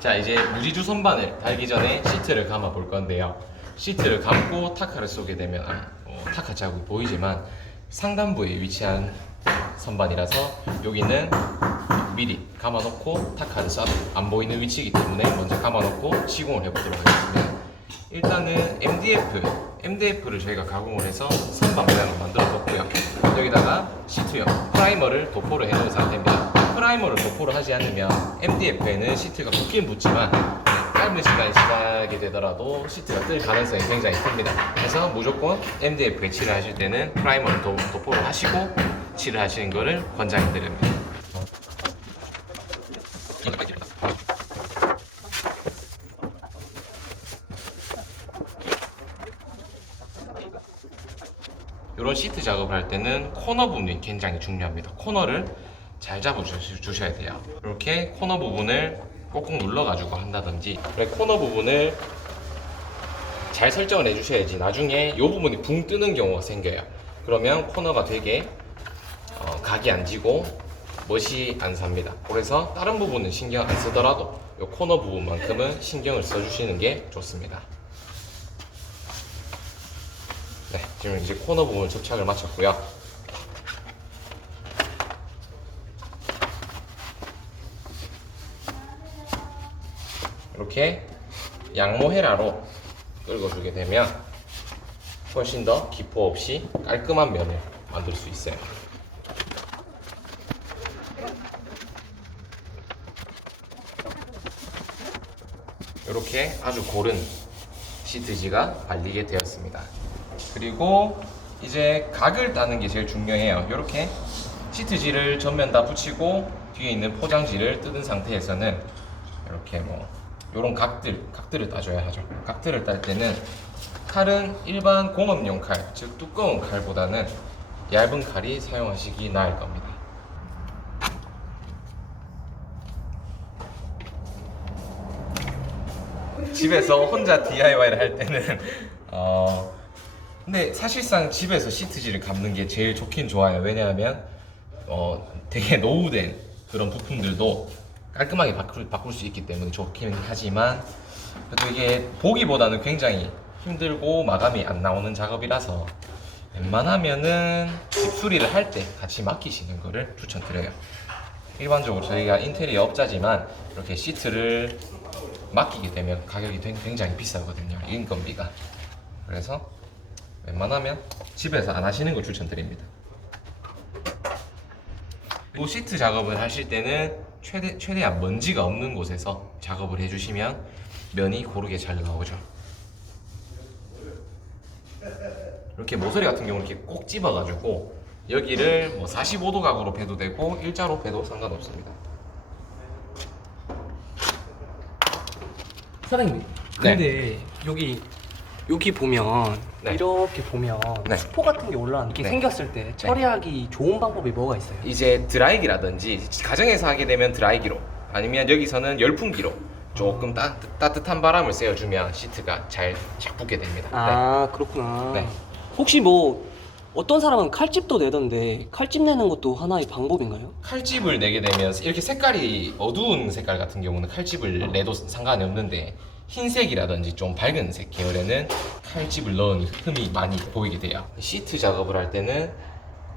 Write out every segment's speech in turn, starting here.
자, 이제 무지주 선반을 달기 전에 시트를 감아 볼 건데요. 시트를 감고 타카를 쏘게 되면 타카 자국이 보이지만 상단부에 위치한 선반이라서 여기는 미리 감아놓고 타카를 쏴도 안 보이는 위치이기 때문에 먼저 감아놓고 시공을 해보도록 하겠습니다. 일단은 MDF를 저희가 가공을 해서 선반 모양을 만들어 뒀고요. 여기다가 시트형 프라이머를 도포를 해놓은 상태입니다. 프라이머를 도포를 하지 않으면 MDF에는 시트가 붙긴 붙지만 짧은 시간이 지나게 되더라도 시트가 뜰 가능성이 굉장히 큽니다. 그래서 무조건 MDF에 칠을 하실 때는 프라이머를 도포를 하시고 칠을 하시는 것을 권장해드립니다. 이런 시트 작업을 할 때는 코너 부분이 굉장히 중요합니다. 코너를 잘 잡아주셔야 돼요. 이렇게 코너 부분을 꼭꼭 눌러가지고 한다든지, 코너 부분을 잘 설정을 해주셔야지 나중에 이 부분이 붕 뜨는 경우가 생겨요. 그러면 코너가 되게 각이 안 지고 멋이 안 삽니다. 그래서 다른 부분은 신경 안 쓰더라도 이 코너 부분만큼은 신경을 써주시는 게 좋습니다. 네, 지금 이제 코너 부분 접착을 마쳤고요. 이렇게 양모 헤라로 긁어주게 되면 훨씬 더 기포 없이 깔끔한 면을 만들 수 있어요. 이렇게 아주 고른 시트지가 발리게 되었습니다. 그리고 이제 각을 따는 게 제일 중요해요. 이렇게 시트지를 전면 다 붙이고 뒤에 있는 포장지를 뜯은 상태에서는 이렇게 이런 각들을 따줘야 하죠. 각들을 딸 때는 칼은 일반 공업용 칼, 즉 두꺼운 칼보다는 얇은 칼이 사용하시기 나을 겁니다. 집에서 혼자 DIY를 할 때는 근데 사실상 집에서 시트지를 감는 게 제일 좋긴 좋아요. 왜냐하면 되게 노후된 그런 부품들도 깔끔하게 바꿀 수 있기 때문에 좋긴 하지만, 그래도 이게 보기보다는 굉장히 힘들고 마감이 안 나오는 작업이라서 웬만하면은 집 수리를 할 때 같이 맡기시는 거를 추천드려요. 일반적으로 저희가 인테리어 업자지만 이렇게 시트를 맡기게 되면 가격이 굉장히 비싸거든요, 인건비가. 그래서 웬만하면 집에서 안 하시는 걸 추천드립니다. 그리고 시트 작업을 하실 때는 최대한 먼지가 없는 곳에서 작업을 해주시면 면이 고르게 잘 나오죠. 이렇게 모서리 같은 경우는 이렇게 꼭 집어가지고 여기를 45도 각으로 베도 되고 일자로 베도 상관없습니다. 사장님, 근데 여기 보면 네. 이렇게 보면 네. 스포 같은 게 올라오는 게 네. 생겼을 때 처리하기 좋은 방법이 뭐가 있어요? 이제 드라이기라든지 가정에서 하게 되면 드라이기로, 아니면 여기서는 열풍기로 조금 따뜻한 바람을 쐬어주면 시트가 잘 붙게 됩니다. 아, 그렇구나. 네. 혹시 어떤 사람은 칼집도 내던데 칼집 내는 것도 하나의 방법인가요? 칼집을 내게 되면 이렇게 색깔이 어두운 색깔 같은 경우는 칼집을 내도 상관이 없는데, 흰색이라든지 좀 밝은 색 계열에는 칼집을 넣은 흠이 많이 보이게 돼요. 시트 작업을 할 때는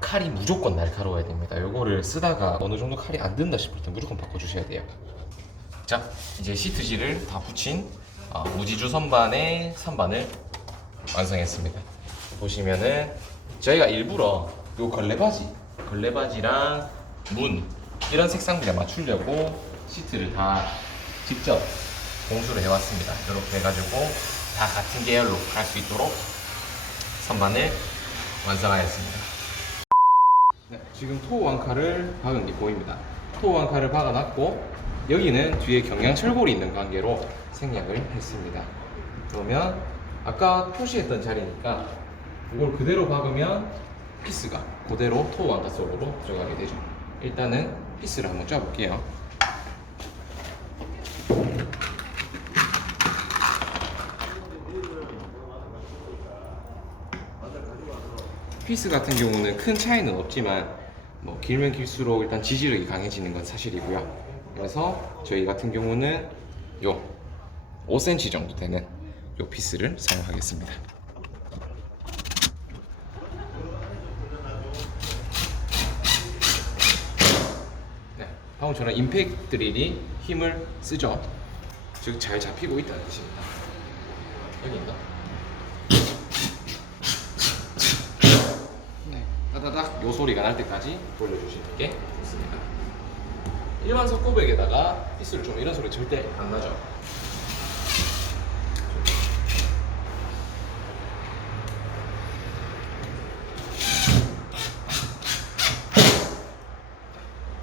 칼이 무조건 날카로워야 됩니다. 요거를 쓰다가 어느 정도 칼이 안 든다 싶을 때 무조건 바꿔주셔야 돼요. 자, 이제 시트지를 다 붙인 무지주 선반의 선반을 완성했습니다. 보시면은 저희가 일부러 요 걸레바지랑 문 이런 색상들에 맞추려고 시트를 다 직접 공수를 해왔습니다. 이렇게 해가지고 다 같은 계열로 갈 수 있도록 선반을 완성하였습니다. 네, 지금 토1칼을 박은 게 보입니다. 토1칼을 박아놨고 여기는 뒤에 경량철골이 있는 관계로 생략을 했습니다. 그러면 아까 표시했던 자리니까 이걸 그대로 박으면 피스가 그대로 토1칼 속으로 들어가게 되죠. 일단은 피스를 한번 짜볼게요. 피스 같은 경우는 큰 차이는 없지만 길면 길수록 일단 지지력이 강해지는 건 사실이고요. 그래서 저희 같은 경우는 요 5cm 정도 되는 요 피스를 사용하겠습니다. 네, 방금 저는 임팩트 드릴이 힘을 쓰죠. 즉 잘 잡히고 있다는 뜻입니다. 여기 있나? 네, 따다닥 요 소리가 날 때까지 돌려주시는 게 좋습니다. 일반 석고백에다가 피스를 좀 이런 소리 절대 안 나죠.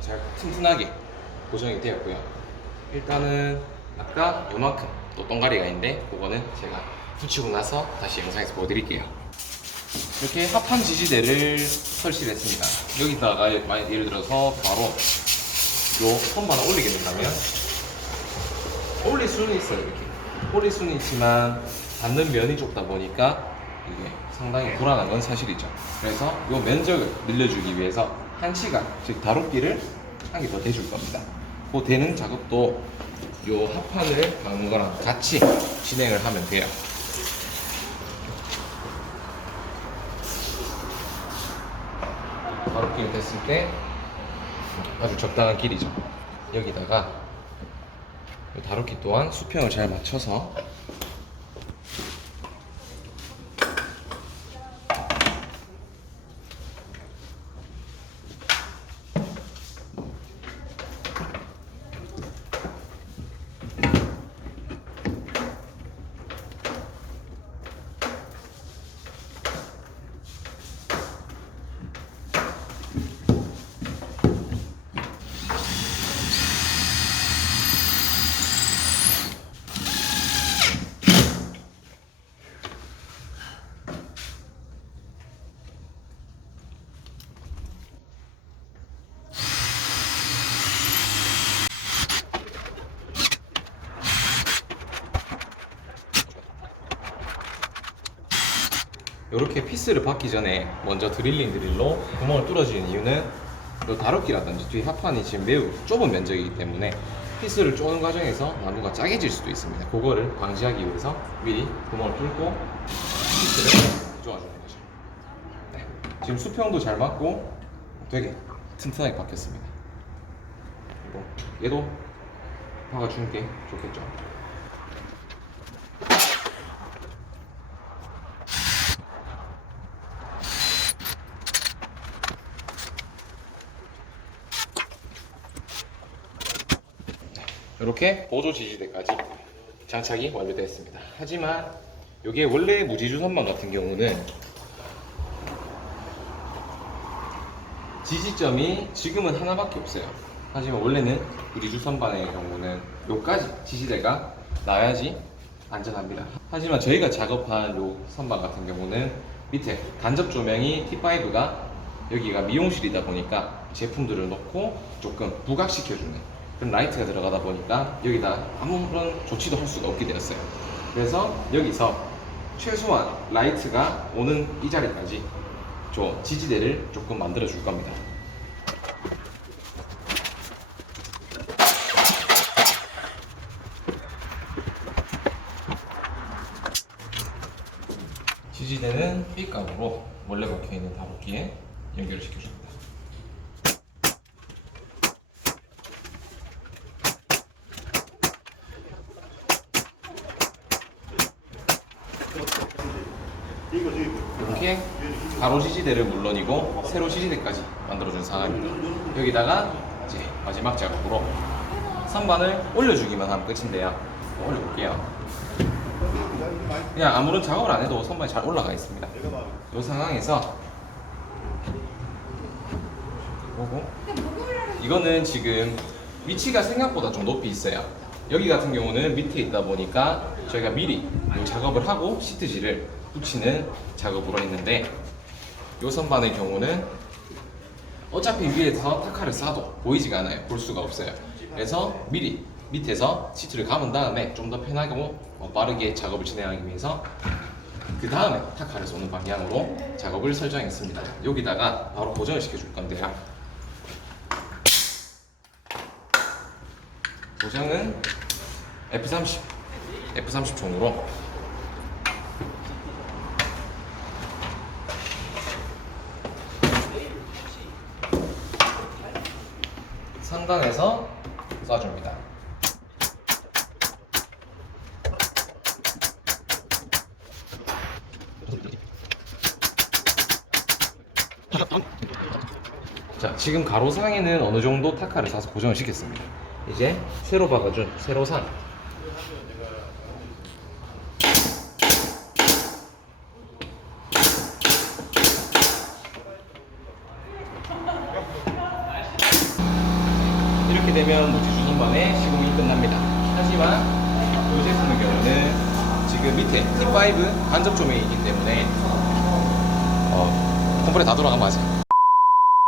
잘 튼튼하게 고정이 되었고요. 일단은 아까 요만큼 또 똥가리가 있는데 그거는 제가 붙이고 나서 다시 영상에서 보여드릴게요. 이렇게 합판 지지대를 설치를 했습니다. 여기다가 예를 들어서 바로 요 선반을 올리게 된다면 올릴 수는 있어요. 이렇게 올릴 수는 있지만 닿는 면이 좁다 보니까 이게 상당히 불안한 건 사실이죠. 그래서 요 면적을 늘려주기 위해서 한 시간, 즉 다루기를 한 개 더 대줄 겁니다. 그 대는 작업도 요 합판을 박는 거랑 같이 진행을 하면 돼요. 다루기를 됐을 때 아주 적당한 길이죠. 여기다가 다루기 또한 수평을 잘 맞춰서 이렇게 피스를 박기 전에 먼저 드릴링 드릴로 구멍을 뚫어주는 이유는 이 다루기라든지 뒤에 합판이 지금 매우 좁은 면적이기 때문에 피스를 쪼는 과정에서 나무가 짜게질 수도 있습니다. 그거를 방지하기 위해서 미리 구멍을 뚫고 피스를 쪼아주는 거죠. 네. 지금 수평도 잘 맞고 되게 튼튼하게 박혔습니다. 그리고 얘도 박아주는 게 좋겠죠. 이렇게 보조 지지대까지 장착이 완료되었습니다. 하지만 이게 원래 무지주 선반 같은 경우는 지지점이 지금은 하나밖에 없어요. 하지만 원래는 무지주 선반의 경우는 여기까지 지지대가 나야지 안전합니다. 하지만 저희가 작업한 요 선반 같은 경우는 밑에 간접 조명이 T5가 여기가 미용실이다 보니까 제품들을 넣고 조금 부각시켜주는 그런 라이트가 들어가다 보니까 여기다 아무런 조치도 할 수가 없게 되었어요. 그래서 여기서 최소한 라이트가 오는 이 자리까지 저 지지대를 조금 만들어 줄 겁니다. 지지대는 B각으로 원래 박혀있는 다루기에 연결을 시켜줍니다. 이렇게 가로 지지대를 물론이고 세로 지지대까지 만들어준 상황입니다. 여기다가 이제 마지막 작업으로 선반을 올려주기만 하면 끝인데요. 올려볼게요. 그냥 아무런 작업을 안 해도 선반이 잘 올라가 있습니다. 이 상황에서 보고 이거는 지금 위치가 생각보다 좀 높이 있어요. 여기 같은 경우는 밑에 있다 보니까 저희가 미리 이 작업을 하고 시트지를 붙이는 작업으로 했는데 이 선반의 경우는 어차피 위에서 타카를 쏴도 보이지가 않아요. 볼 수가 없어요. 그래서 미리 밑에서 시트를 감은 다음에 좀 더 편하고 빠르게 작업을 진행하기 위해서 그 다음에 타카를 쏘는 방향으로 작업을 설정했습니다. 여기다가 바로 고정을 시켜줄 건데요. 고정은 F30 종으로 상단에서 쏴줍니다. 자, 지금 가로상에는 어느 정도 타카를 사서 고정을 시켰습니다. 이제 새로 박아준 세로상. 이렇게 되면 무지주 선반의 시공이 끝납니다. 하지만 이 제품의 경우는 지금 밑에 T5 간접 조명이기 때문에 컴프레 다 돌아간 거 아세요?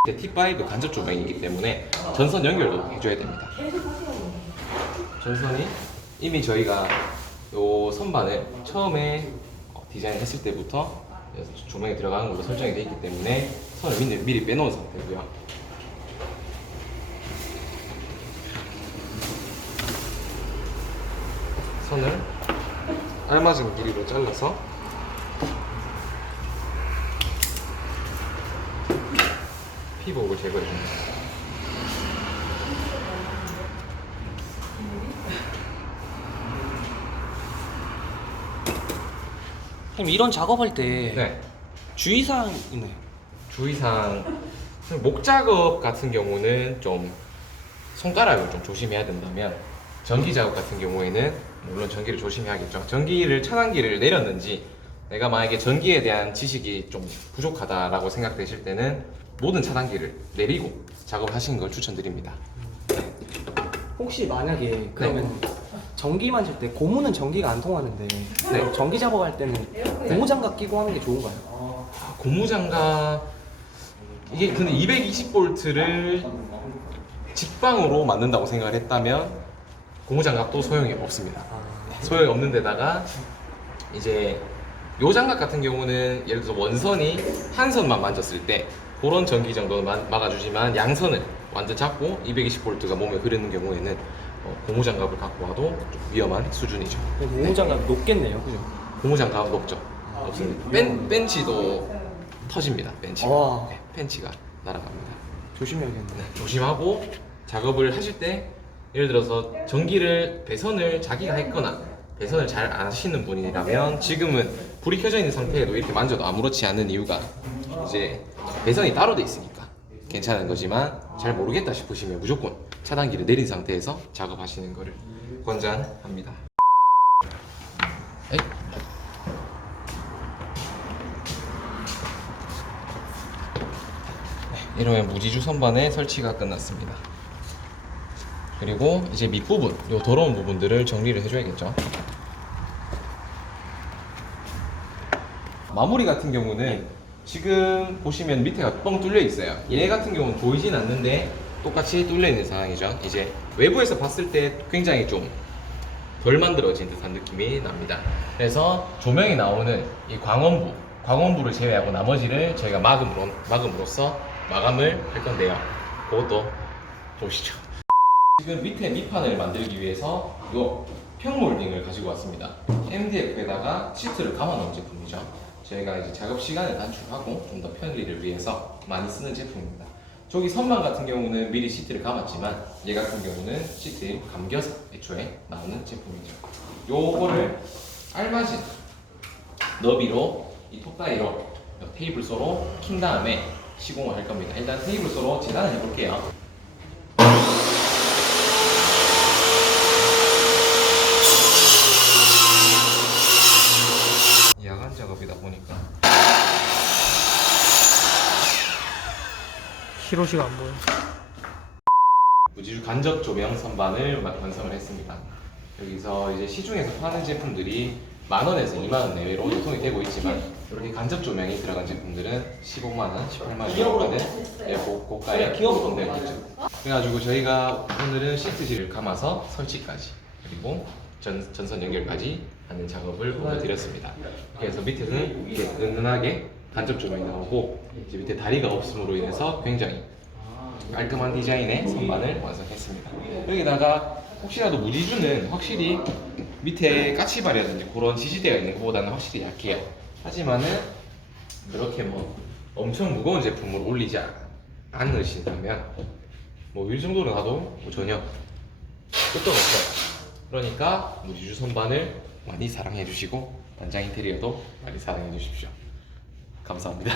T5 간접 조명이기 때문에 전선 연결도 해줘야 됩니다. 전선이 이미 저희가 요 선반을 처음에 디자인했을 때부터 조명이 들어가는 걸로 설정이 되어 있기 때문에 선을 미리 빼놓은 상태고요. 선을 알맞은 길이로 잘라서 피복을 제거해 줍니다. 선생님 이런 작업할 때 네. 주의사항 있나요? 주의사항 목 작업 같은 경우는 좀 손가락을 좀 조심해야 된다면 전기 작업 같은 경우에는 물론 전기를 조심해야겠죠. 전기를 차단기를 내렸는지 내가 만약에 전기에 대한 지식이 좀 부족하다라고 생각되실 때는 모든 차단기를 내리고 작업하시는 걸 추천드립니다. 혹시 만약에 그러면 전기만 칠 때 고무는 전기가 안 통하는데 네. 전기 작업할 때는 고무장갑 끼고 하는 게 좋은가요? 고무장갑 이게 근데 220V를 직방으로 맞는다고 생각을 했다면 고무장갑도 소용이 없습니다. 소용이 없는 데다가 이제 요 장갑 같은 경우는 예를 들어서 원선이 한 선만 만졌을 때 그런 전기 정도는 막아주지만 양선을 완전 잡고 220V가 몸에 흐르는 경우에는 고무장갑을 갖고 와도 좀 위험한 수준이죠. 고무장갑 높겠네요, 그죠? 고무장갑 높죠? 없습니다. 벤치도 터집니다. 벤치가. 와. 네, 벤치가 날아갑니다. 조심해야겠네. 조심하고 작업을 하실 때 예를 들어서 전기를 배선을 자기가 했거나 배선을 잘 안 하시는 분이라면 지금은 불이 켜져 있는 상태에도 이렇게 만져도 아무렇지 않은 이유가 이제 배선이 따로 돼 있으니까 괜찮은 거지만 잘 모르겠다 싶으시면 무조건 차단기를 내린 상태에서 작업하시는 것을 권장합니다. 에이. 이러면 무지주 선반의 설치가 끝났습니다. 그리고 이제 밑부분, 요 더러운 부분들을 정리를 해줘야겠죠. 마무리 같은 경우는 지금 보시면 밑에가 뻥 뚫려 있어요. 얘 같은 경우는 보이진 않는데 똑같이 뚫려 있는 상황이죠. 이제 외부에서 봤을 때 굉장히 좀 덜 만들어진 듯한 느낌이 납니다. 그래서 조명이 나오는 이 광원부를 제외하고 나머지를 저희가 막음으로써 마감을 할 건데요. 그것도 보시죠. 지금 밑에 밑판을 만들기 위해서 이 평몰딩을 가지고 왔습니다. MDF에다가 시트를 감아 놓은 제품이죠. 저희가 이제 작업 시간을 단축하고 좀 더 편리를 위해서 많이 쓰는 제품입니다. 저기 선반 같은 경우는 미리 시트를 감았지만 얘 같은 경우는 시트에 감겨서 애초에 나오는 제품이죠. 요거를 알맞은 너비로 이 톱다이로 테이블소로 킨 다음에 시공을 할 겁니다. 일단 테이블소로 재단을 해볼게요. 야간 작업이다 보니까 키로시가 안 보여. 무지주 간접 조명 선반을 완성을 했습니다. 여기서 이제 시중에서 파는 제품들이 10,000원에서 20,000원 내외로 유통이 되고 있지만 이렇게 간접 조명이 들어간 제품들은 150,000원, 18,000원 정도는 고가의 제품들이 있죠. 그래가지고 저희가 오늘은 시트지를 감아서 설치까지 그리고 전선 연결까지 하는 작업을 보여드렸습니다. 그래서 밑에는 이렇게 은은하게 간접 조명이 나오고 이제 밑에 다리가 없음으로 인해서 굉장히 깔끔한 디자인의 선반을 완성했습니다. 여기다가 혹시라도 무지주는 확실히 밑에 까치발이라든지 그런 지지대가 있는 것보다는 확실히 약해요. 하지만은 이렇게 뭐 엄청 무거운 제품을 올리지 않으신다면 뭐 이 정도는 가도 뭐 전혀 끝도 없어요. 그러니까 무지주 선반을 많이 사랑해 주시고 단장 인테리어도 많이 사랑해 주십시오. 감사합니다.